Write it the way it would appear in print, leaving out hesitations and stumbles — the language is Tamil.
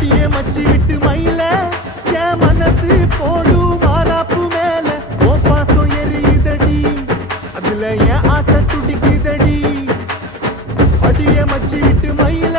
அடியே மச்சி விட்டு மயில என் மனசு போடும் மாறாப்பு மேல ஓ பாசம் எரியுதடி அதுல என் ஆசை துடிக்குதடி அடியே மச்சி விட்டு மயில